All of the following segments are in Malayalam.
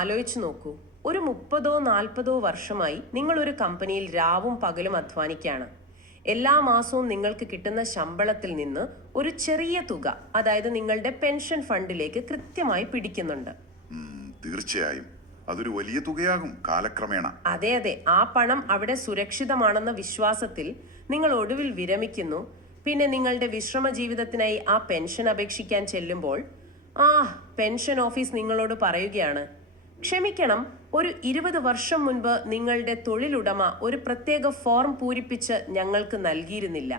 ആലോചിച്ച് നോക്കൂ. ഒരു 30-40 വർഷമായി നിങ്ങൾ ഒരു കമ്പനിയിൽ രാവും പകലും അധ്വാനിക്കുകയാണ്. എല്ലാ മാസവും നിങ്ങൾക്ക് കിട്ടുന്ന ശമ്പളത്തിൽ നിന്ന് ഒരു ചെറിയ തുക, അതായത് നിങ്ങളുടെ പെൻഷൻ ഫണ്ടിലേക്ക് കൃത്യമായി പിടിക്കുന്നുണ്ട്. തീർച്ചയായും അതൊരു വലിയ തുകയാകും കാലക്രമേണ. അതെ അതെ, ആ പണം അവിടെ സുരക്ഷിതമാണെന്ന വിശ്വാസത്തിൽ നിങ്ങൾ ഒടുവിൽ വിരമിക്കുന്നു. പിന്നെ നിങ്ങളുടെ വിശ്രമ ജീവിതത്തിനായി ആ പെൻഷൻ അപേക്ഷിക്കാൻ ചെല്ലുമ്പോൾ പെൻഷൻ ഓഫീസ് നിങ്ങളോട് പറയുകയാണ്, ക്ഷമിക്കണം, ഒരു 20 വർഷം മുൻപ് നിങ്ങളുടെ തൊഴിലുടമ ഒരു പ്രത്യേക ഫോം പൂരിപ്പിച്ച് ഞങ്ങൾക്ക് നൽകിയിരുന്നില്ല,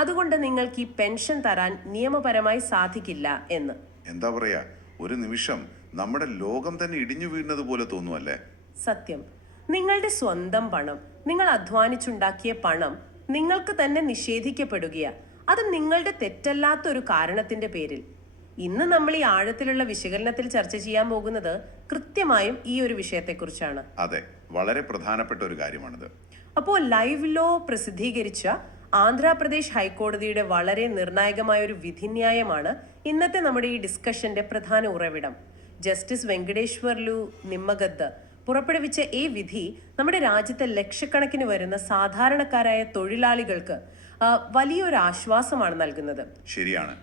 അതുകൊണ്ട് നിങ്ങൾക്ക് ഈ പെൻഷൻ തരാൻ നിയമപരമായി സാധിക്കില്ല എന്ന്. എന്താ പറയാ, ഒരു നിമിഷം നമ്മുടെ ലോകം തന്നെ ഇടിഞ്ഞു വീഴുന്നത് പോലെ തോന്നുമല്ലേ? സത്യം. നിങ്ങളുടെ സ്വന്തം പണം, നിങ്ങൾ അധ്വാനിച്ചുണ്ടാക്കിയ പണം നിങ്ങൾക്ക് തന്നെ നിഷേധിക്കപ്പെടുകയാ. അത് നിങ്ങളുടെ തെറ്റല്ലാത്തൊരു കാരണത്തിന്റെ പേരിൽ. ഇന്ന് നമ്മൾ ഈ ആഴത്തിലുള്ള വിശകലനത്തിൽ ചർച്ച ചെയ്യാൻ പോകുന്നത് കൃത്യമായും ഈ ഒരു വിഷയത്തെക്കുറിച്ചാണ്. അതെ, വളരെ പ്രധാനപ്പെട്ട ഒരു കാര്യമാണിത്. അപ്പോൾ ലൈവ് ലോ പ്രസിദ്ധീകരിച്ച ആന്ധ്രാപ്രദേശ് ഹൈക്കോടതിയുടെ വളരെ നിർണായകമായ ഒരു വിധിന്യായമാണ് ഇന്നത്തെ നമ്മുടെ ഈ ഡിസ്കഷന്റെ പ്രധാന ഉറവിടം. ജസ്റ്റിസ് വെങ്കടേശ്വർലു നിമ്മഗദ്ദ് പുറപ്പെടുവിച്ച ഈ വിധി നമ്മുടെ രാജ്യത്തെ ലക്ഷക്കണക്കിന് വരുന്ന സാധാരണക്കാരായ തൊഴിലാളികൾക്ക് വലിയൊരു ആശ്വാസമാണ് നൽകുന്നത്. ശരിയാണ്.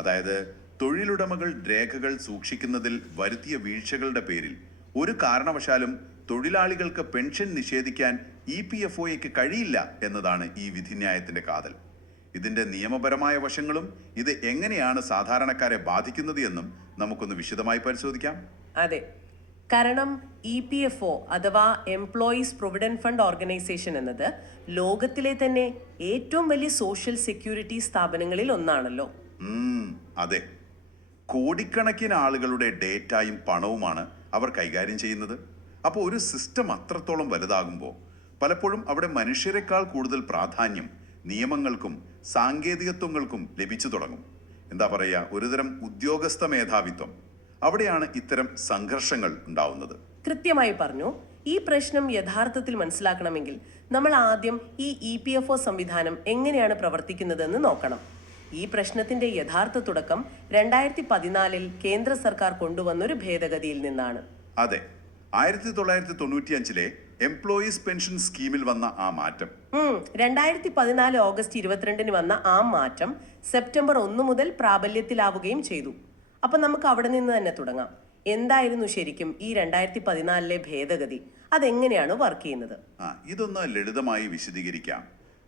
അതായത് തൊഴിലുടമകൾ രേഖകൾ സൂക്ഷിക്കുന്നതിൽ വരുത്തിയ വീഴ്ചകളുടെ പേരിൽ ഒരു കാരണവശാലും തൊഴിലാളികൾക്ക് പെൻഷൻ നിഷേധിക്കാൻ EPFOയ്ക്ക് കഴിയില്ല എന്നതാണ് ഈ വിധിന്യായത്തിന്റെ കാതൽ. ഇതിന്റെ നിയമപരമായ വശങ്ങളും ഇത് എങ്ങനെയാണ് സാധാരണക്കാരെ ബാധിക്കുന്നത് എന്നും നമുക്കൊന്ന് വിശദമായി പരിശോധിക്കാം. അതെ, കാരണം EPFO അഥവാ എംപ്ലോയീസ് പ്രൊവിഡന്റ് ഫണ്ട് ഓർഗനൈസേഷൻ എന്നത് ലോകത്തിലെ തന്നെ ഏറ്റവും വലിയ സോഷ്യൽ സെക്യൂരിറ്റി സ്ഥാപനങ്ങളിൽ ഒന്നാണല്ലോ. അതെ, കോടിക്കണക്കിന് ആളുകളുടെ ഡേറ്റയും പണവുമാണ് അവർ കൈകാര്യം ചെയ്യുന്നത്. അപ്പോൾ ഒരു സിസ്റ്റം അത്രത്തോളം വലുതാകുമ്പോൾ പലപ്പോഴും അവിടെ മനുഷ്യരെക്കാൾ കൂടുതൽ പ്രാധാന്യം നിയമങ്ങൾക്കും സാങ്കേതികത്വങ്ങൾക്കും ലഭിച്ചു തുടങ്ങും. എന്താ പറയുക, ഒരുതരം ഉദ്യോഗസ്ഥ മേധാവിത്വം. അവിടെയാണ് ഇത്തരം സംഘർഷങ്ങൾ ഉണ്ടാവുന്നത്. കൃത്യമായി പറഞ്ഞു. ഈ പ്രശ്നം യഥാർത്ഥത്തിൽ മനസ്സിലാക്കണമെങ്കിൽ നമ്മൾ ആദ്യം ഈ EPFO സംവിധാനം എങ്ങനെയാണ് പ്രവർത്തിക്കുന്നതെന്ന് നോക്കണം. ഈ പ്രശ്നത്തിന്റെ യഥാർത്ഥ തുടക്കം 2014 കേന്ദ്ര സർക്കാർ കൊണ്ടുവന്നൊരു ഭേദഗതിയിൽ നിന്നാണ്. അതെ, 1995 എംപ്ലോയീസ് പെൻഷൻ സ്കീമിൽ വന്ന ആ മാറ്റം. 2014 ഓഗസ്റ്റ് 22 വന്ന ആ മാറ്റം സെപ്റ്റംബർ 1 മുതൽ പ്രാബല്യത്തിലാവുകയും ചെയ്തു. അപ്പൊ നമുക്ക് അവിടെ നിന്ന് തന്നെ തുടങ്ങാം. എന്തായിരുന്നു ശരിക്കും ഈ 2014 ഭേദഗതി? അതെങ്ങനെയാണ് വർക്ക് ചെയ്യുന്നത്? ഇതൊന്ന് ലളിതമായി വിശദീകരിക്കാം.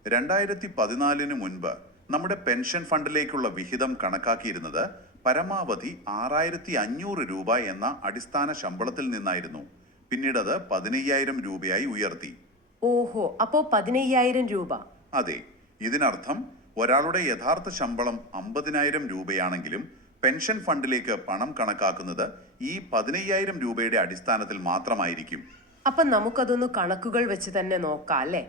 2014 മുൻപ് നമ്മുടെ പെൻഷൻ ഫണ്ടിലേക്കുള്ള വിഹിതം കണക്കാക്കിയിരുന്നത് പരമാവധി 6500 രൂപ എന്ന അടിസ്ഥാന ശമ്പളത്തിൽ നിന്നായിരുന്നു. പിന്നീട് അത് 15000 രൂപയായി ഉയർത്തി. ഓഹോ, അപ്പോ 15000 രൂപ. അതെ, ഇതിനർത്ഥം ഒരാളുടെ യഥാർത്ഥ ശമ്പളം 50000 രൂപയാണെങ്കിലും പെൻഷൻ ഫണ്ടിലേക്ക് പണം കണക്കാക്കുന്നത് ഈ 15000 രൂപയുടെ അടിസ്ഥാനത്തിൽ മാത്രമായിരിക്കും. അപ്പൊ നമുക്കതൊന്ന് കണക്കുകൾ വെച്ച് തന്നെ നോക്കാം അല്ലേ?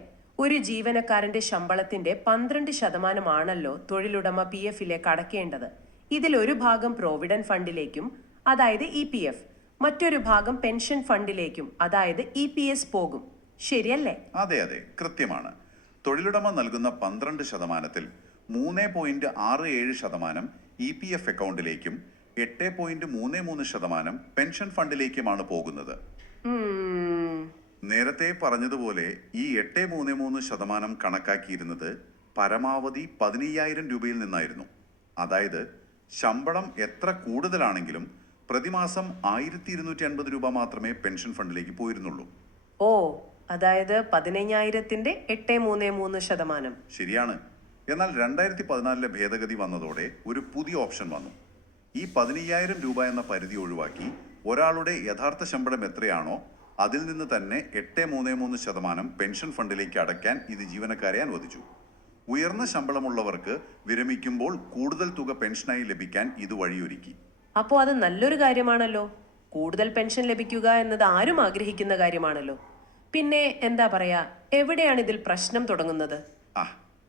ഒരു ജീവനക്കാരന്റെ ശമ്പളത്തിന്റെ 12% തൊഴിലുടമ PFലേക്ക് അടയ്ക്കേണ്ടത്. ഇതിലൊരു ഭാഗം പ്രോവിഡന്റ് ഫണ്ടിലേക്കും, അതായത് EPF, മറ്റൊരു ഭാഗം പെൻഷൻ ഫണ്ടിലേക്കും, അതായത് EPS പോകും. ശരിയല്ലേ? അതെ അതെ, കൃത്യമാണ്. തൊഴിലുടമ നൽകുന്ന 12%-ൽ 3.67% EPF അക്കൗണ്ടിലേക്കും 8.33% പെൻഷൻ ഫണ്ടിലേക്കുമാണ് പോകുന്നത്. നേരത്തെ പറഞ്ഞതുപോലെ ഈ 8.33% കണക്കാക്കിയിരുന്നത് പരമാവധി 15000 രൂപയിൽ നിന്നായിരുന്നു. അതായത് ശമ്പളം എത്ര കൂടുതലാണെങ്കിലും പ്രതിമാസം 1250 രൂപ മാത്രമേ പെൻഷൻ ഫണ്ടിലേക്ക് പോയിരുന്നുള്ളൂ. ഓ, അതായത് 15000ന്റെ 8.33%. ശരിയാണ്. എന്നാൽ 2014 ഭേദഗതി വന്നതോടെ ഒരു പുതിയ ഓപ്ഷൻ വന്നു. ഈ 15000 രൂപ എന്ന പരിധി ഒഴിവാക്കി ഒരാളുടെ യഥാർത്ഥ ശമ്പളം എത്രയാണോ അതിൽ നിന്ന് തന്നെ 8.33% പെൻഷൻ ഫണ്ടിലേക്ക് അടയ്ക്കാൻ ഇത് ജീവനക്കാരെ അനുവദിച്ചു. ഉയർന്ന ശമ്പളമുള്ളവർക്ക് വിരമിക്കുമ്പോൾ കൂടുതൽ തുക പെൻഷനായി ലഭിക്കാൻ ഇത് വഴിയൊരുക്കി. അപ്പോൾ അത് നല്ലൊരു കാര്യമാണല്ലോ. കൂടുതൽ പെൻഷൻ ലഭിക്കുക എന്നത് ആരും ആഗ്രഹിക്കുന്ന കാര്യമാണല്ലോ. പിന്നെ എന്താ പറയാ, എവിടെയാണ് ഇതിൽ പ്രശ്നം തുടങ്ങുന്നത്?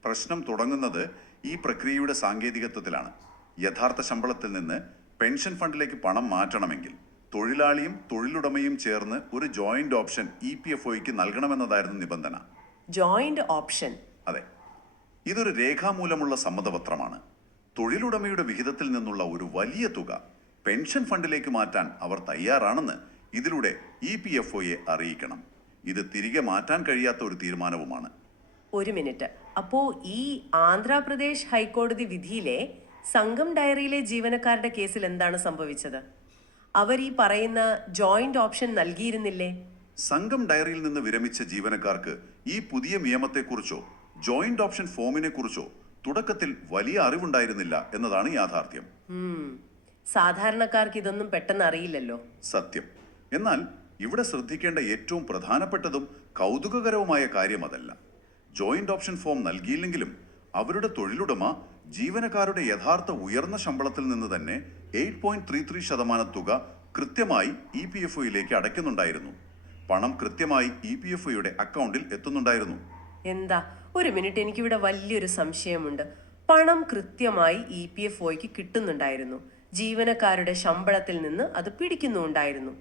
പ്രശ്നം തുടങ്ങുന്നത് ഈ പ്രക്രിയയുടെ സാങ്കേതികത്വത്തിലാണ്. യഥാർത്ഥ ശമ്പളത്തിൽ നിന്ന് പെൻഷൻ ഫണ്ടിലേക്ക് പണം മാറ്റണമെങ്കിൽ തൊഴിലാളിയും തൊഴിലുടമയും ചേർന്ന് ഒരു ജോയിന്റ് ഓപ്ഷൻ EPFOയ്ക്ക് നൽകണമെന്നതായിരുന്നു നിബന്ധന. Joint option? അതെ, ഇതൊരു രേഖാമൂലമുള്ള സമ്മതപത്രമാണ്. തൊഴിലുടമയുടെ വിഹിതത്തിൽ നിന്നുള്ള ഒരു വലിയ തുക പെൻഷൻ ഫണ്ടിലേക്ക് മാറ്റാൻ അവർ തയ്യാറാണെന്ന് ഇതിലൂടെ EPFOയെ അറിയിക്കണം. ഇത് തിരികെ മാറ്റാൻ കഴിയാത്ത ഒരു തീരുമാനവുമാണ്. ഒരു മിനിറ്റ്. അപ്പോ ഈ ആന്ധ്രാപ്രദേശ് ഹൈക്കോടതി വിധിയിലെ സംഘം ഡയറിയിലെ ജീവനക്കാരുടെ കേസിൽ എന്താണ് സംഭവിച്ചത്? അവർ ഈ പറയുന്ന ജോയിന്റ് ഓപ്ഷൻ നൽകിയിരുന്നില്ലേ? സംഘം ഡയറിയിൽ നിന്ന് വിരമിച്ച ജീവനക്കാർക്ക് ഈ പുതിയ നിയമത്തെക്കുറിച്ചോ ജോയിന്റ് ഓപ്ഷൻ ഫോമിനെ കുറിച്ചോ തുടക്കത്തിൽ വലിയ അറിവുണ്ടായിരുന്നില്ല എന്നതാണ് യാഥാർത്ഥ്യം. സാധാരണക്കാർക്ക് ഇതൊന്നും പെട്ടെന്ന് അറിയില്ലല്ലോ. സത്യം. എന്നാൽ ഇവിടെ ശ്രദ്ധിക്കേണ്ട ഏറ്റവും പ്രധാനപ്പെട്ടതും കൗതുകകരവുമായ കാര്യം അതല്ല. ജോയിന്റ് ഓപ്ഷൻ ഫോം നൽകിയില്ലെങ്കിലും അവരുടെ തൊഴിലുടമ ജീവനക്കാരുടെ യഥാർത്ഥ ഉയർന്ന ശമ്പളത്തിൽ നിന്ന് തന്നെ 8.33% തുക കൃത്യമായി EPFOയിലേക്ക് അടയ്ക്കുന്നുണ്ടായിരുന്നു. പണം കൃത്യമായി EPFOയുടെ അക്കൗണ്ടിൽ എത്തുന്നുണ്ടായിരുന്നു. എന്താ, ഒരു മിനിറ്റ്, എനിക്കിവിടെ വലിയൊരു സംശയമുണ്ട്. പണം കൃത്യമായി EPFOയ്ക്ക് കിട്ടുന്നുണ്ടായിരുന്നു, ജീവനക്കാരുടെ ശമ്പളത്തിൽ നിന്ന് അത് പിടിക്കുന്നുണ്ടായിരുന്നു.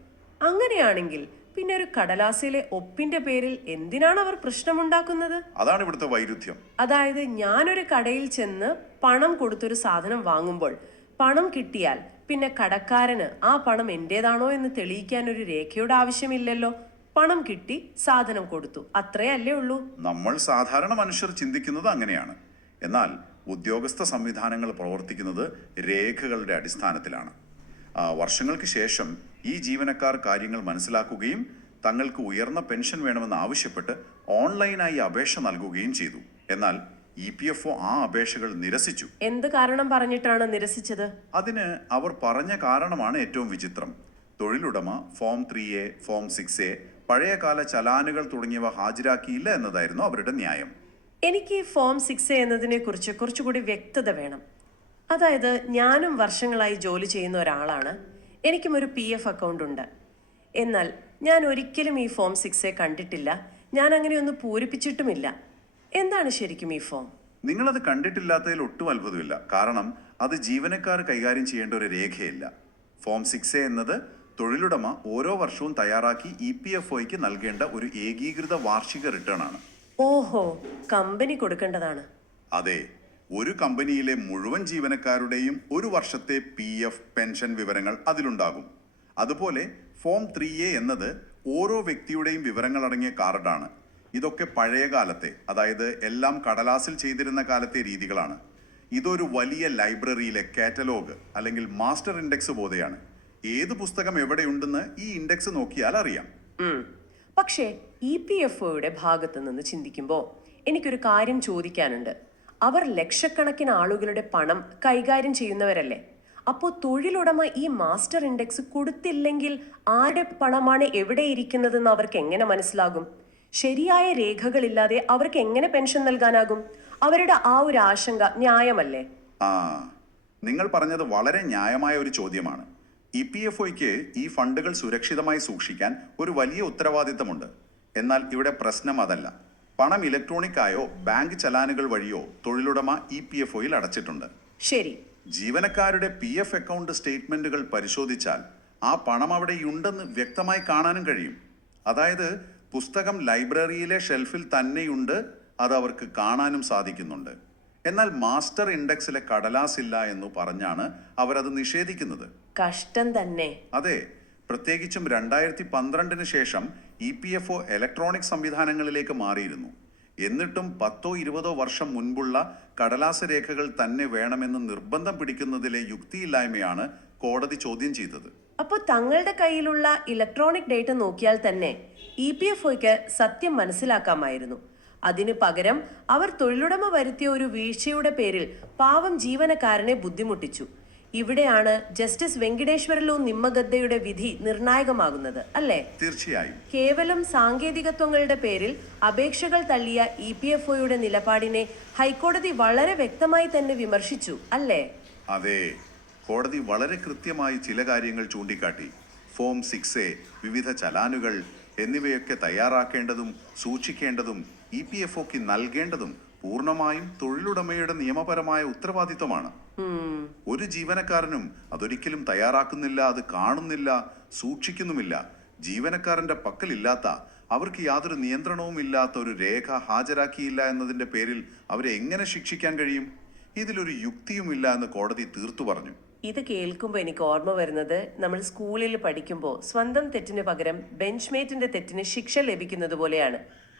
അങ്ങനെയാണെങ്കിൽ പിന്നെ ഒരു കടലാസിലെ ഒപ്പിന്റെ പേരിൽ എന്തിനാണ് അവർ പ്രശ്നമുണ്ടാക്കുന്നത്? അതാണ് ഇവിടുത്തെ വൈരുദ്ധ്യം. അതായത് ഞാനൊരു കടയിൽ ചെന്ന് പണം കൊടുത്തൊരു സാധനം വാങ്ങുമ്പോൾ പണം കിട്ടിയാൽ പിന്നെ കടക്കാരന് ആ പണം എന്റേതാണോ എന്ന് തെളിയിക്കാൻ ഒരു രേഖയുടെ ആവശ്യമില്ലല്ലോ. പണം കിട്ടി, സാധനം കൊടുത്തു, അത്രയല്ലേ ഉള്ളൂ. നമ്മൾ സാധാരണ മനുഷ്യർ ചിന്തിക്കുന്നത് അങ്ങനെയാണ്. എന്നാൽ ഉദ്യോഗസ്ഥ സംവിധാനങ്ങൾ പ്രവർത്തിക്കുന്നത് രേഖകളുടെ അടിസ്ഥാനത്തിലാണ്. വർഷങ്ങൾക്ക് ശേഷം ഈ ജീവനക്കാർ കാര്യങ്ങൾ മനസ്സിലാക്കുകയും തങ്ങൾക്ക് ഉയർന്ന പെൻഷൻ വേണമെന്ന് ആവശ്യപ്പെട്ട് ഓൺലൈനായി അപേക്ഷ നൽകുകയും ചെയ്തു. എന്നാൽ EPFO ആ അപേക്ഷകൾ നിരസിച്ചു. എന്ത് കാരണം പറഞ്ഞിട്ടാണ് നിരസിച്ചത്? അതിന് അവർ പറഞ്ഞ കാരണമാണ് ഏറ്റവും വിചിത്രം. തൊഴിലുടമ ഫോം 3A, ഫോം 6A, പഴയകാല ചലാനുകൾ തുടങ്ങിയവ ഹാജരാക്കിയില്ല എന്നതായിരുന്നു അവരുടെ ന്യായം. എനിക്ക് ഫോം 6A എന്നതിനെ കുറിച്ച് കുറച്ചുകൂടി വ്യക്തത വേണം. അതായത് ഞാനും വർഷങ്ങളായി ജോലി ചെയ്യുന്ന ഒരാളാണ്, എനിക്കും ഒരു PF അക്കൗണ്ട് ഉണ്ട്. എന്നാൽ ഞാൻ ഒരിക്കലും ഈ ഫോം 6A കണ്ടിട്ടില്ല, ഞാൻ അങ്ങനെയൊന്ന് പൂരിപ്പിച്ചിട്ടുമില്ല. എന്താണ് ശരിക്കും ഈ ഫോം? നിങ്ങളത് കണ്ടിട്ടില്ലാത്തതിൽ ഒട്ടും അത്ഭുതമില്ല. കാരണം അത് ജീവനക്കാർ കൈകാര്യം ചെയ്യേണ്ട ഒരു രേഖയില്ല. ഫോം 6A എന്നത് തൊഴിലുടമ ഓരോ വർഷവും തയ്യാറാക്കി EPFOയ്ക്ക് നൽകേണ്ട ഒരു ഏകീകൃത വാർഷിക റിട്ടേൺ ആണ്. ഓഹോ, കമ്പനി കൊടുക്കേണ്ടതാണ്. അതെ, ഒരു കമ്പനിയിലെ മുഴുവൻ ജീവനക്കാരുടെയും ഒരു വർഷത്തെ PF പെൻഷൻ വിവരങ്ങൾ അതിലുണ്ടാകും. അതുപോലെ ഫോം 3A എന്നത് ഓരോ വ്യക്തിയുടെയും വിവരങ്ങൾ അടങ്ങിയ കാർഡാണ്. ഇതൊക്കെ പഴയ കാലത്തെ, അതായത് എല്ലാം കടലാസിൽ ചെയ്തിരുന്ന കാലത്തെ രീതികളാണ്. ഇതൊരു വലിയ ലൈബ്രറിയിലെ കാറ്റലോഗ് അല്ലെങ്കിൽ മാസ്റ്റർ ഇൻഡെക്സ് പോലെയാണ്. ഏത് പുസ്തകം എവിടെയുണ്ടെന്ന് ഈ ഇൻഡെക്സ് നോക്കിയാൽ അറിയാം. പക്ഷേ EPFOയുടെ ഭാഗത്ത് നിന്ന് ചിന്തിക്കുമ്പോൾ എനിക്കൊരു കാര്യം ചോദിക്കാനുണ്ട്. അവർ ലക്ഷക്കണക്കിന് ആളുകളുടെ പണം കൈകാര്യം ചെയ്യുന്നവരല്ലേ? അപ്പോൾ തൊഴിലുടമ ഈ മാസ്റ്റർ ഇൻഡെക്സ് കൊടുത്തില്ലെങ്കിൽ ആരുടെ പണമാണ് എവിടെ ഇരിക്കുന്നതെന്ന് അവർക്ക് എങ്ങനെ മനസ്സിലാകും? ശരിയായ രേഖകളില്ലാതെ അവർക്ക് എങ്ങനെ പെൻഷൻ നൽകാനാകും? അവരുടെ ആ ഒരു ആശങ്ക ന്യായമല്ലേ? നിങ്ങൾ പറഞ്ഞത് വളരെ ന്യായമായ ഒരു ചോദ്യമാണ്. EPFOയ്ക്ക് ഈ ഫണ്ടുകൾ സുരക്ഷിതമായി സൂക്ഷിക്കാൻ ഒരു വലിയ ഉത്തരവാദിത്തമുണ്ട്. എന്നാൽ ഇവിടെ പ്രശ്നം അതല്ല. പണം ഇലക്ട്രോണിക് ആയോ ബാങ്ക് ചലാനുകൾ വഴിയോ തൊഴിലുടമ EPFOയിൽ അടച്ചിട്ടുണ്ട്. ശരി. ജീവനക്കാരുടെ PF അക്കൗണ്ട് സ്റ്റേറ്റ്മെന്റുകൾ പരിശോധിച്ചാൽ ആ പണം അവിടെയുണ്ടെന്ന് വ്യക്തമായി കാണാനും കഴിയും. അതായത് പുസ്തകം ലൈബ്രറിയിലെ ഷെൽഫിൽ തന്നെയുണ്ട്, അത് അവർക്ക് കാണാനും സാധിക്കുന്നുണ്ട്. എന്നാൽ മാസ്റ്റർ ഇൻഡെക്സിലെ കടലാസില്ല എന്ന് പറഞ്ഞാണ് അവരത് നിഷേധിക്കുന്നത്. കഷ്ടം തന്നെ. അതെ, പ്രത്യേകിച്ചും 2012 ശേഷം EPFO ഇലക്ട്രോണിക് സംവിധാനങ്ങളിലേക്ക് മാറിയിരുന്നു. എന്നിട്ടും 10-20 വർഷം മുൻപുള്ള കടലാസ് രേഖകൾ തന്നെ വേണമെന്ന് നിർബന്ധം പിടിക്കുന്നതിലെ യുക്തിയില്ലായ്മയാണ് കോടതി ചോദ്യം ചെയ്തത്. അപ്പോൾ തങ്ങളുടെ കയ്യിലുള്ള ഇലക്ട്രോണിക് ഡേറ്റ നോക്കിയാൽ തന്നെ EPFOയ്ക്ക് സത്യം മനസ്സിലാക്കാമായിരുന്നു. അതിനു പകരം അവർ തൊഴിലുടമ വരുത്തിയ ഒരു വീഴ്ചയുടെ പേരിൽ പാവം ജീവനക്കാരനെ ബുദ്ധിമുട്ടിച്ചു. ഇവിടെയാണ് ജസ്റ്റിസ് വെങ്കിടേശ്വരലു നിമ്മഗദ്ദയുടെ വിധി നിർണായകമാകുന്നത്, അല്ലേ? തീർച്ചയായും. കേവലം സാങ്കേതികത്വങ്ങളുടെ പേരിൽ അപേക്ഷകൾ തള്ളിയ EPFOയുടെ നിലപാടിനെ ഹൈക്കോടതി വളരെ വ്യക്തമായി തന്നെ വിമർശിച്ചു, അല്ലേ? അതെ, കോടതി വളരെ കൃത്യമായി ചില കാര്യങ്ങൾ ചൂണ്ടിക്കാട്ടി. ഫോം 6A, വിവിധ ചലാനുകൾ എന്നിവയൊക്കെ തയ്യാറാക്കേണ്ടതും സൂക്ഷിക്കേണ്ടതും EPFOയ്ക്ക് നൽകേണ്ടതും പൂർണ്ണമായും തൊഴിലുടമയുടെ നിയമപരമായ ഉത്തരവാദിത്വമാണ്. ഒരു ജീവനക്കാരനും അതൊരിക്കലും തയ്യാറാക്കുന്നില്ല, അത് കാണുന്നില്ല, സൂക്ഷിക്കുന്നുമില്ല. ജീവനക്കാരന്റെ പക്കലില്ലാത്ത, അവർക്ക് യാതൊരു നിയന്ത്രണവും ഇല്ലാത്ത ഒരു രേഖ ഹാജരാക്കിയില്ല എന്നതിന്റെ പേരിൽ അവരെ എങ്ങനെ ശിക്ഷിക്കാൻ കഴിയും? ഇതിലൊരു യുക്തിയുമില്ല എന്ന് കോടതി തീർത്തു പറഞ്ഞു. ഇത് കേൾക്കുമ്പോൾ എനിക്ക് ഓർമ്മ വരുന്നത് നമ്മൾ സ്കൂളിൽ പഠിക്കുമ്പോൾ സ്വന്തം തെറ്റിന് പകരം ബെഞ്ച്മേറ്റിന്റെ തെറ്റിന് ശിക്ഷ ലഭിക്കുന്നത് പോലെയാണ്.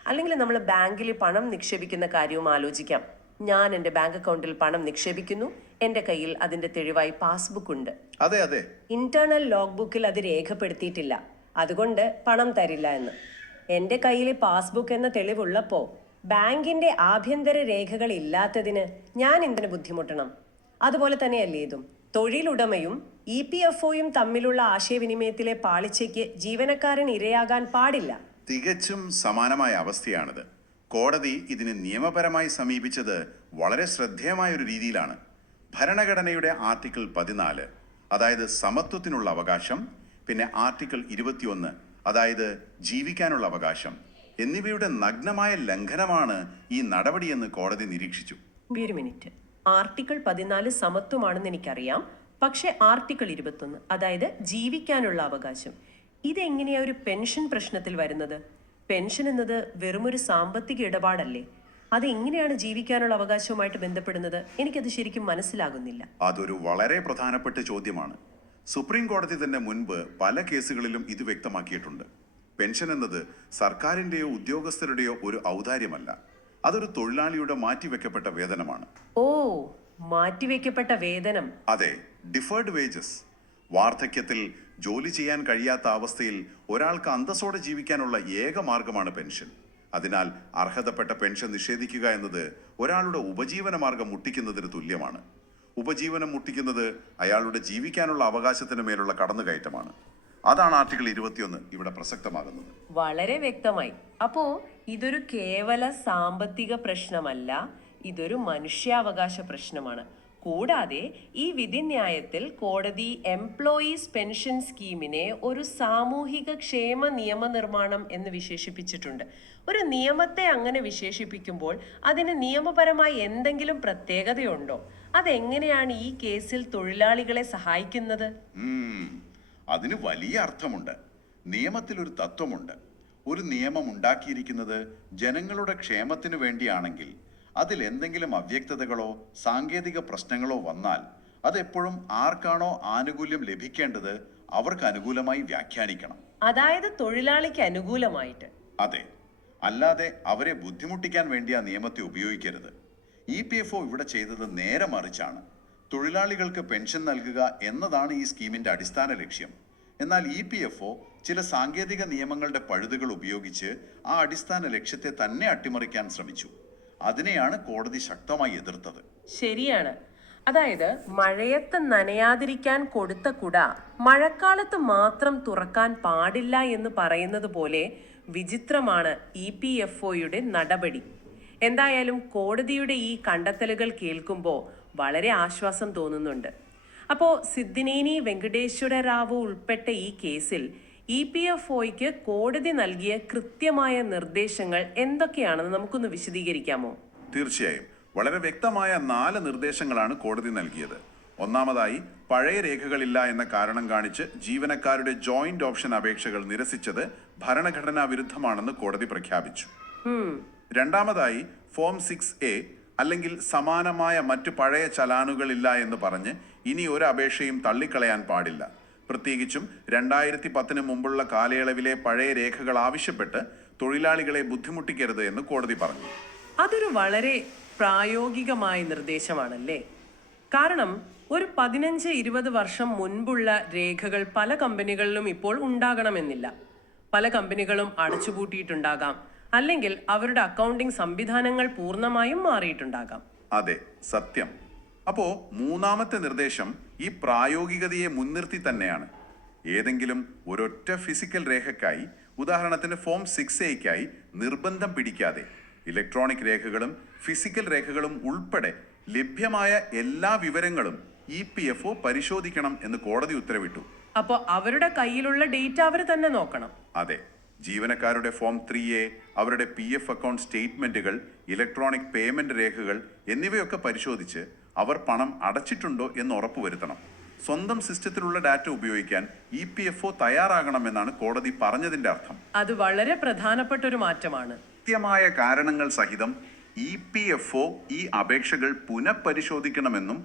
അല്ലെങ്കിൽ നമ്മൾ ബാങ്കിൽ പണം നിക്ഷേപിക്കുന്ന കാര്യവും ആലോചിക്കാം. ഞാൻ എൻ്റെ ബാങ്ക് അക്കൗണ്ടിൽ പണം നിക്ഷേപിക്കുന്നു, എൻ്റെ കയ്യിൽ അതിന്റെ തെളിവായി പാസ്ബുക്ക് ഉണ്ട്. അതെ അതെ, ഇന്റേണൽ ലോഗ് ബുക്കിൽ അത് രേഖപ്പെടുത്തിയിട്ടില്ല, അതുകൊണ്ട് പണം തരില്ല എന്ന്. എൻ്റെ കയ്യിൽ പാസ്ബുക്ക് എന്ന തെളിവുള്ളപ്പോൾ ബാങ്കിന്റെ ആഭ്യന്തര രേഖകൾ ഇല്ലാത്തതിന് ഞാൻ എന്തിനു ബുദ്ധിമുട്ടണം? അതുപോലെ തന്നെയല്ലേ ഇതും. തൊഴിലുടമയും EPFOയും തമ്മിലുള്ള ആശയവിനിമയത്തിലെ പാളിച്ചയ്ക്ക് ജീവനക്കാരൻ ഇരയാകാൻ പാടില്ല. തികച്ചും സമാനമായ അവസ്ഥയാണിത്. കോടതി ഇതിനെ നിയമപരമായി സമീപിച്ചത് വളരെ ശ്രദ്ധേയമായ ഒരു രീതിയിലാണ്. ഭരണഘടനയുടെ ആർട്ടിക്കിൾ 14, അതായത് സമത്വത്തിനുള്ള അവകാശം, പിന്നെ ആർട്ടിക്കിൾ 21, അതായത് ജീവിക്കാനുള്ള അവകാശം, എന്നിവയുടെ നഗ്നമായ ലംഘനമാണ് ഈ നടപടിയെന്ന് കോടതി നിരീക്ഷിച്ചു. ഒരു മിനിറ്റ്, ആർട്ടിക്കിൾ 14 സമത്വമാണെന്ന് എനിക്കറിയാം, പക്ഷേ ആർട്ടിക്കിൾ 21, അതായത് ജീവിക്കാനുള്ള അവകാശം, ഇതെങ്ങനെയാ ഒരു പെൻഷൻ പ്രശ്നത്തിൽ വരുന്നത്? പെൻഷൻ എന്നത് വെറുമൊരു സാമ്പത്തിക ഇടപാടല്ലേ? അതെങ്ങനെയാണ് ജീവിക്കാനുള്ള അവകാശവുമായിട്ട് ബന്ധപ്പെടുന്നത്? എനിക്കത് ശരിക്കും മനസ്സിലാകുന്നില്ല. അതൊരു വളരെ പ്രധാനപ്പെട്ട ചോദ്യമാണ്. സുപ്രീം കോടതി തന്നെ മുൻപ് പല കേസുകളിലും ഇത് വ്യക്തമാക്കിയിട്ടുണ്ട്. പെൻഷൻ എന്നത് സർക്കാരിന്റെയോ ഉദ്യോഗസ്ഥരുടെയോ ഒരു ഔദാര്യമല്ല, അതൊരു തൊഴിലാളിയുടെ മാറ്റിവെക്കപ്പെട്ട വേതനമാണ്. ഓ, മാറ്റിവെക്കപ്പെട്ട വേതനം. അതെ, ഡിഫേർഡ് വേജസ്. വാർദ്ധക്യത്തിൽ ജോലി ചെയ്യാൻ കഴിയാത്ത അവസ്ഥയിൽ ഒരാൾക്ക് അന്തസ്സോടെ ജീവിക്കാനുള്ള ഏക മാർഗമാണ് പെൻഷൻ. അതിനാൽ അർഹതപ്പെട്ട പെൻഷൻ നിഷേധിക്കുക എന്നത് ഒരാളുടെ ഉപജീവന മാർഗം മുട്ടിക്കുന്നതിന് തുല്യമാണ്. ഉപജീവനം മുട്ടിക്കുന്നത് അയാളുടെ ജീവിക്കാനുള്ള അവകാശത്തിന് മേലുള്ള കടന്നുകയറ്റമാണ്. അതാണ് ആർട്ടിക്കിൾ 21 ഇവിടെ പ്രസക്തമാകുന്നത്. വളരെ വ്യക്തമായി. അപ്പോ ഇതൊരു കേവല സാമ്പത്തിക പ്രശ്നമല്ല, ഇതൊരു മനുഷ്യാവകാശ പ്രശ്നമാണ്. കൂടാതെ ഈ വിധിന്യായത്തിൽ കോടതി എംപ്ലോയീസ് പെൻഷൻ സ്കീമിനെ ഒരു സാമൂഹിക ക്ഷേമ നിയമനിർമ്മാണം എന്ന് വിശേഷിപ്പിച്ചിട്ടുണ്ട്. ഒരു നിയമത്തെ അങ്ങനെ വിശേഷിപ്പിക്കുമ്പോൾ അതിന് നിയമപരമായി എന്തെങ്കിലും പ്രത്യേകതയുണ്ടോ? അതെങ്ങനെയാണ് ഈ കേസിൽ തൊഴിലാളികളെ സഹായിക്കുന്നത്? അതിന് വലിയ അർത്ഥമുണ്ട്. നിയമത്തിൽ ഒരു തത്വമുണ്ട്. ഒരു നിയമം ഉണ്ടാക്കിയിരിക്കുന്നത് ജനങ്ങളുടെ ക്ഷേമത്തിനു വേണ്ടിയാണെങ്കിൽ അതിൽ എന്തെങ്കിലും അവ്യക്തതകളോ സാങ്കേതിക പ്രശ്നങ്ങളോ വന്നാൽ അതെപ്പോഴും ആർക്കാണോ ആനുകൂല്യം ലഭിക്കേണ്ടത് അവർക്ക് അനുകൂലമായി വ്യാഖ്യാനിക്കണം. അതായത് തൊഴിലാളിക്ക് അനുകൂലമായിട്ട്. അതെ, അല്ലാതെ അവരെ ബുദ്ധിമുട്ടിക്കാൻ വേണ്ടി ആ നിയമത്തെ ഉപയോഗിക്കരുത്. EPFO ഇവിടെ ചെയ്തത് നേരെ മറിച്ചാണ്. തൊഴിലാളികൾക്ക് പെൻഷൻ നൽകുക എന്നതാണ് ഈ സ്കീമിന്റെ അടിസ്ഥാന ലക്ഷ്യം. എന്നാൽ EPFO ചില സാങ്കേതിക നിയമങ്ങളുടെ പഴുതുകൾ ഉപയോഗിച്ച് ആ അടിസ്ഥാന ലക്ഷ്യത്തെ തന്നെ അട്ടിമറിക്കാൻ ശ്രമിച്ചു. അതിനെയാണ് കോടതി ശക്തമായി എതിർത്തത്. ശരിയാണ്. അതായത് മഴയത്ത് നനയാതിരിക്കാൻ കൊടുത്ത കുട മഴക്കാലത്ത് മാത്രം തുറക്കാൻ പാടില്ല എന്ന് പറയുന്നത് പോലെ വിചിത്രമാണ് EPFOയുടെ നടപടി. എന്തായാലും കോടതിയുടെ ഈ കണ്ടെത്തലുകൾ കേൾക്കുമ്പോൾ വളരെ ആശ്വാസം തോന്നുന്നുണ്ട്. അപ്പോൾ സിദ്ദിനേനി വെങ്കടേശ്വര റാവു ഉൾപ്പെട്ട ഈ കേസിൽ EPFOയ്ക്ക് കോടതി നൽകിയ കൃത്യമായ നിർദ്ദേശങ്ങൾ എന്തൊക്കെയാണെന്ന് നമുക്കൊന്ന് വിശദീകരിക്കാമോ? തീർച്ചയായും. വളരെ വ്യക്തമായ 4 നിർദ്ദേശങ്ങളാണ് കോടതി നൽകിയത്. ഒന്നാമതായി, പഴയ രേഖകളില്ല എന്ന കാരണം കാണിച്ച് ജീവനക്കാരുടെ ജോയിന്റ് ഓപ്ഷൻ അപേക്ഷകൾ നിരസിച്ചത് ഭരണഘടനാ വിരുദ്ധമാണെന്ന് കോടതി പ്രഖ്യാപിച്ചു. രണ്ടാമതായി, ഫോം 6A അല്ലെങ്കിൽ സമാനമായ മറ്റു പഴയ ചലാനുകളില്ല എന്ന് പറഞ്ഞ് ഇനി ഒരു അപേക്ഷയും തള്ളിക്കളയാൻ പാടില്ല. പ്രത്യേകിച്ചും 2010 മുമ്പുള്ള കാലയളവിലെ പഴയ രേഖകൾ ആവശ്യപ്പെട്ട് തൊഴിലാളികളെ ബുദ്ധിമുട്ടിക്കരുത് എന്ന് കോടതി പറഞ്ഞു. അതൊരു വളരെ പ്രായോഗികമായ നിർദ്ദേശമാണല്ലേ? കാരണം ഒരു 15-20 വർഷം മുൻപുള്ള രേഖകൾ പല കമ്പനികളിലും ഇപ്പോൾ ഉണ്ടാകണമെന്നില്ല. പല കമ്പനികളും അടച്ചുപൂട്ടിയിട്ടുണ്ടാകാം, അല്ലെങ്കിൽ അവരുടെ അക്കൗണ്ടിംഗ് സംവിധാനങ്ങൾ പൂർണ്ണമായും മാറിയിട്ടുണ്ടാകാം. അതെ, സത്യം. അപ്പോ മൂന്നാമത്തെ നിർദ്ദേശം ഈ പ്രായോഗികതയെ മുൻനിർത്തി തന്നെയാണ്. ഏതെങ്കിലും ഒരൊറ്റ ഫിസിക്കൽ രേഖയ്ക്കായി, ഉദാഹരണത്തിന് ഫോം 6Aയ്ക്കായി നിർബന്ധം പിടിക്കാതെ ഇലക്ട്രോണിക് രേഖകളും ഫിസിക്കൽ രേഖകളും ഉൾപ്പെടെ ലഭ്യമായ എല്ലാ വിവരങ്ങളും EPFO പരിശോധിക്കണം എന്ന് കോടതി ഉത്തരവിട്ടു. അപ്പോൾ അവരുടെ കയ്യിലുള്ള ഡേറ്റ അവർ തന്നെ നോക്കണം. അതെ, ജീവനക്കാരുടെ ഫോം 3A, അവരുടെ PF അക്കൗണ്ട് സ്റ്റേറ്റ്മെന്റുകൾ, ഇലക്ട്രോണിക് പേയ്മെന്റ് രേഖകൾ എന്നിവയൊക്കെ പരിശോധിച്ച് അവർ പണം അടച്ചിട്ടുണ്ടോ എന്ന് ഉറപ്പുവരുത്തണം. സ്വന്തം സിസ്റ്റത്തിലുള്ള ഡാറ്റ ഉപയോഗിക്കാൻ EPFO തയ്യാറാകണമെന്നാണ് കോടതി പറഞ്ഞതിന്റെ അർത്ഥം. അത് വളരെ പ്രധാനപ്പെട്ട ഒരു മാറ്റമാണ്. കൃത്യമായ കാരണങ്ങൾ സഹിതം EPFO ഈ അപേക്ഷകൾ പുനഃപരിശോധിക്കണമെന്നും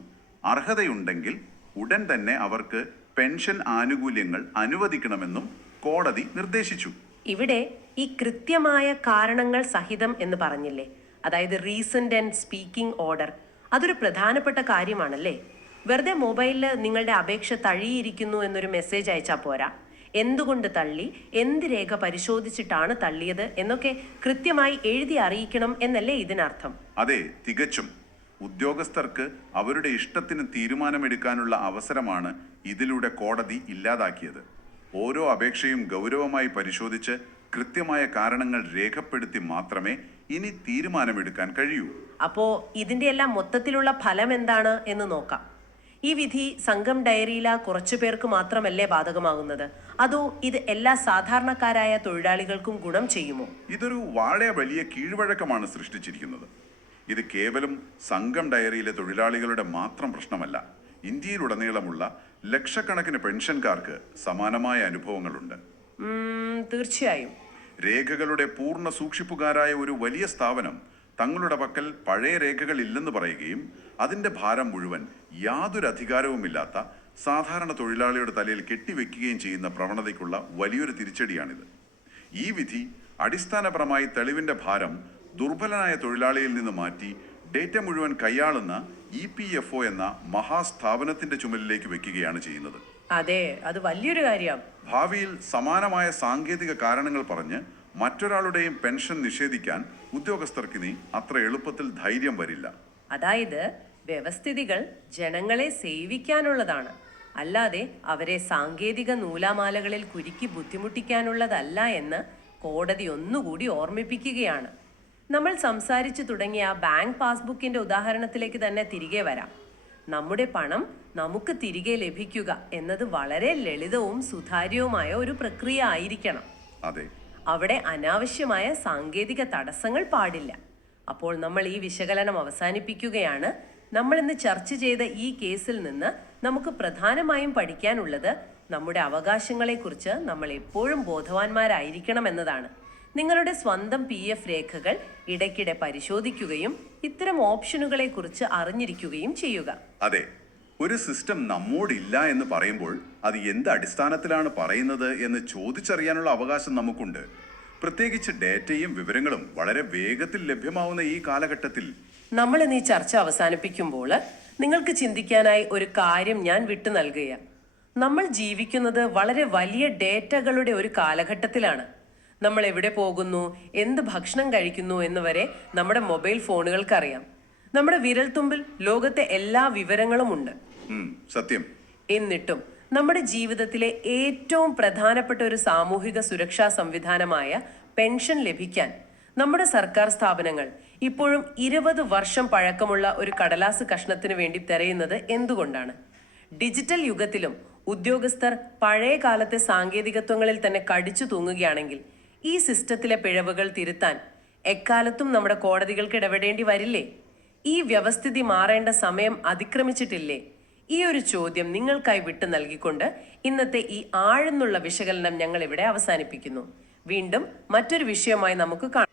അർഹതയുണ്ടെങ്കിൽ ഉടൻ തന്നെ അവർക്ക് പെൻഷൻ ആനുകൂല്യങ്ങൾ അനുവദിക്കണമെന്നും കോടതി നിർദ്ദേശിച്ചു. ഇവിടെ ഈ കൃത്യമായ കാരണങ്ങൾ സഹിതം എന്ന് പറഞ്ഞില്ലേ, അതായത് റീസൺഡ് ആൻഡ് സ്പീക്കിംഗ് ഓർഡർ, അതൊരു പ്രധാനപ്പെട്ട കാര്യമാണല്ലേ. വെറുതെ മൊബൈലിൽ നിങ്ങളുടെ അപേക്ഷ തള്ളിയിരിക്കുന്നു എന്നൊരു മെസ്സേജ് അയച്ചാൽ പോരാ. എന്തുകൊണ്ട് തള്ളി, എന്ത് രേഖ പരിശോധിച്ചിട്ടാണ് തള്ളിയത് എന്നൊക്കെ കൃത്യമായി എഴുതി അറിയിക്കണം എന്നല്ലേ ഇതിനർത്ഥം? അതെ, തികച്ചും. ഉദ്യോഗസ്ഥർക്ക് അവരുടെ ഇഷ്ടത്തിന് തീരുമാനമെടുക്കാനുള്ള അവസരമാണ് ഇതിലൂടെ കോടതി ഇല്ലാതാക്കിയത്. ഓരോ അപേക്ഷയും ഗൗരവമായി പരിശോധിച്ച് കൃത്യമായ കാരണങ്ങൾ രേഖപ്പെടുത്തി മാത്രമേ ഇനി തീരുമാനമെടുക്കാൻ കഴിയൂ. അപ്പോ ഇതിന്റെ എല്ലാം മൊത്തത്തിലുള്ള ഫലം എന്താണ് എന്ന് നോക്കാം. ഈ വിധി സംഘം ഡയറിയിലെ കുറച്ചു പേർക്ക് മാത്രമല്ലേ ബാധകമാകുന്നത്, അതോ ഇത് എല്ലാ സാധാരണക്കാരായ തൊഴിലാളികൾക്കും ഗുണം ചെയ്യുമോ? ഇതൊരു വളരെ വലിയ കീഴ്വഴക്കമാണ് സൃഷ്ടിച്ചിരിക്കുന്നത്. ഇത് കേവലം സംഘം ഡയറിയിലെ തൊഴിലാളികളുടെ മാത്രം പ്രശ്നമല്ല. ഇന്ത്യയിലുടനീളമുള്ള ലക്ഷക്കണക്കിന് പെൻഷൻകാർക്ക് സമാനമായ അനുഭവങ്ങളുണ്ട്. തീർച്ചയായും. രേഖകളുടെ പൂർണ്ണ സൂക്ഷിപ്പുകാരായ ഒരു വലിയ സ്ഥാപനം തങ്ങളുടെ പക്കൽ പഴയ രേഖകൾ ഇല്ലെന്ന് പറയുകയും അതിൻ്റെ ഭാരം മുഴുവൻ യാതൊരു അധികാരവുമില്ലാത്ത സാധാരണ തൊഴിലാളിയുടെ തലയിൽ കെട്ടിവെക്കുകയും ചെയ്യുന്ന പ്രവണതയ്ക്കുള്ള വലിയൊരു തിരിച്ചടിയാണിത്. ഈ വിധി അടിസ്ഥാനപരമായി തെളിവിൻ്റെ ഭാരം ദുർബലനായ തൊഴിലാളിയിൽ നിന്ന് മാറ്റി ഡേറ്റ മുഴുവൻ കൈയാളുന്ന EPFO എന്ന മഹാസ്ഥാപനത്തിന്റെ ചുമലിലേക്ക് വെക്കുകയാണ് ചെയ്യുന്നത്. അതെ, അത് വലിയൊരു കാര്യമാണ്. ഭാവിയിൽ സമാനമായ സാങ്കേതിക കാരണങ്ങൾ പറഞ്ഞ് മറ്റൊരാളുടെയും പെൻഷൻ നിഷേധിക്കാൻ ഉദ്യോഗസ്ഥർക്കിനി അത്ര എളുപ്പത്തിൽ ധൈര്യം വരില്ല. അതായത് വ്യവസ്ഥിതികൾ ജനങ്ങളെ സേവിക്കാനുള്ളതാണ്, അല്ലാതെ അവരെ സാങ്കേതിക നൂലാമാലകളിൽ കുരുക്കി ബുദ്ധിമുട്ടിക്കാനുള്ളതല്ല എന്ന് കോടതി ഒന്നുകൂടി ഓർമ്മിപ്പിക്കുകയാണ്. നമ്മൾ സംസാരിച്ചു തുടങ്ങിയ ബാങ്ക് പാസ്ബുക്കിന്റെ ഉദാഹരണത്തിലേക്ക് തന്നെ തിരികെ വരാം. നമ്മുടെ പണം നമുക്ക് തിരികെ ലഭിക്കുക എന്നത് വളരെ ലളിതവും സുതാര്യവുമായ ഒരു പ്രക്രിയ ആയിരിക്കണം. അതെ, അവിടെ അനാവശ്യമായ സാങ്കേതിക തടസ്സങ്ങൾ പാടില്ല. അപ്പോൾ നമ്മൾ ഈ വിശകലനം അവസാനിപ്പിക്കുകയാണ്. നമ്മൾ ഇന്ന് ചർച്ച ചെയ്ത ഈ കേസിൽ നിന്ന് നമുക്ക് പ്രധാനമായും പഠിക്കാനുള്ളത് നമ്മുടെ അവകാശങ്ങളെക്കുറിച്ച് നമ്മൾ എപ്പോഴും ബോധവാന്മാരായിരിക്കണം എന്നതാണ്. നിങ്ങളുടെ സ്വന്തം PF രേഖകൾ ഇടയ്ക്കിടെ പരിശോധിക്കുകയും ഇത്തരം ഓപ്ഷനുകളെ കുറിച്ച് അറിഞ്ഞിരിക്കുകയും ചെയ്യുക. അതെ, ഒരു സിസ്റ്റം നമ്മോടില്ല എന്ന് പറയുമ്പോൾ അത് എന്ത് അടിസ്ഥാനത്തിലാണ് പറയുന്നത് എന്ന് ചോദിച്ചറിയാനുള്ള അവകാശം നമുക്കുണ്ട്. പ്രത്യേകിച്ച് ഡേറ്റയും വിവരങ്ങളും വളരെ വേഗത്തിൽ ലഭ്യമാവുന്ന ഈ കാലഘട്ടത്തിൽ. നമ്മൾ ഇന്ന് ഈ ചർച്ച അവസാനിപ്പിക്കുമ്പോൾ നിങ്ങൾക്ക് ചിന്തിക്കാനായി ഒരു കാര്യം ഞാൻ വിട്ടു നൽകുകയാണ്. നമ്മൾ ജീവിക്കുന്നത് വളരെ വലിയ ഡേറ്റകളുടെ ഒരു കാലഘട്ടത്തിലാണ്. നമ്മൾ എവിടെ പോകുന്നു, എന്ത് ഭക്ഷണം കഴിക്കുന്നു എന്നുവരെ നമ്മുടെ മൊബൈൽ ഫോണുകൾക്ക് അറിയാം. നമ്മുടെ വിരൽത്തുമ്പിൽ ലോകത്തെ എല്ലാ വിവരങ്ങളും ഉണ്ട്. സത്യം. എന്നിട്ടും നമ്മുടെ ജീവിതത്തിലെ ഏറ്റവും പ്രധാനപ്പെട്ട ഒരു സാമൂഹിക സുരക്ഷാ സംവിധാനമായ പെൻഷൻ ലഭിക്കാൻ നമ്മുടെ സർക്കാർ സ്ഥാപനങ്ങൾ ഇപ്പോഴും 20 വർഷം പഴക്കമുള്ള ഒരു കടലാസ് കഷ്ണത്തിന് വേണ്ടി തിരയുന്നത് എന്തുകൊണ്ടാണ്? ഡിജിറ്റൽ യുഗത്തിലും ഉദ്യോഗസ്ഥർ പഴയ കാലത്തെ സാങ്കേതികത്വങ്ങളിൽ തന്നെ കടിച്ചു തൂങ്ങുകയാണെങ്കിൽ ഈ സിസ്റ്റത്തിലെ പിഴവുകൾ തിരുത്താൻ എക്കാലത്തും നമ്മുടെ കോടതികൾക്ക് ഇടപെടേണ്ടി വരില്ലേ? ഈ വ്യവസ്ഥിതി മാറേണ്ട സമയം അതിക്രമിച്ചിട്ടില്ലേ? ഈ ഒരു ചോദ്യം നിങ്ങൾക്കായി വിട്ടു നൽകിക്കൊണ്ട് ഇന്നത്തെ ഈ ആഴന്നുള്ള വിശകലനം ഞങ്ങൾ ഇവിടെ അവസാനിപ്പിക്കുന്നു. വീണ്ടും മറ്റൊരു വിഷയമായി നമുക്ക് കാണാം.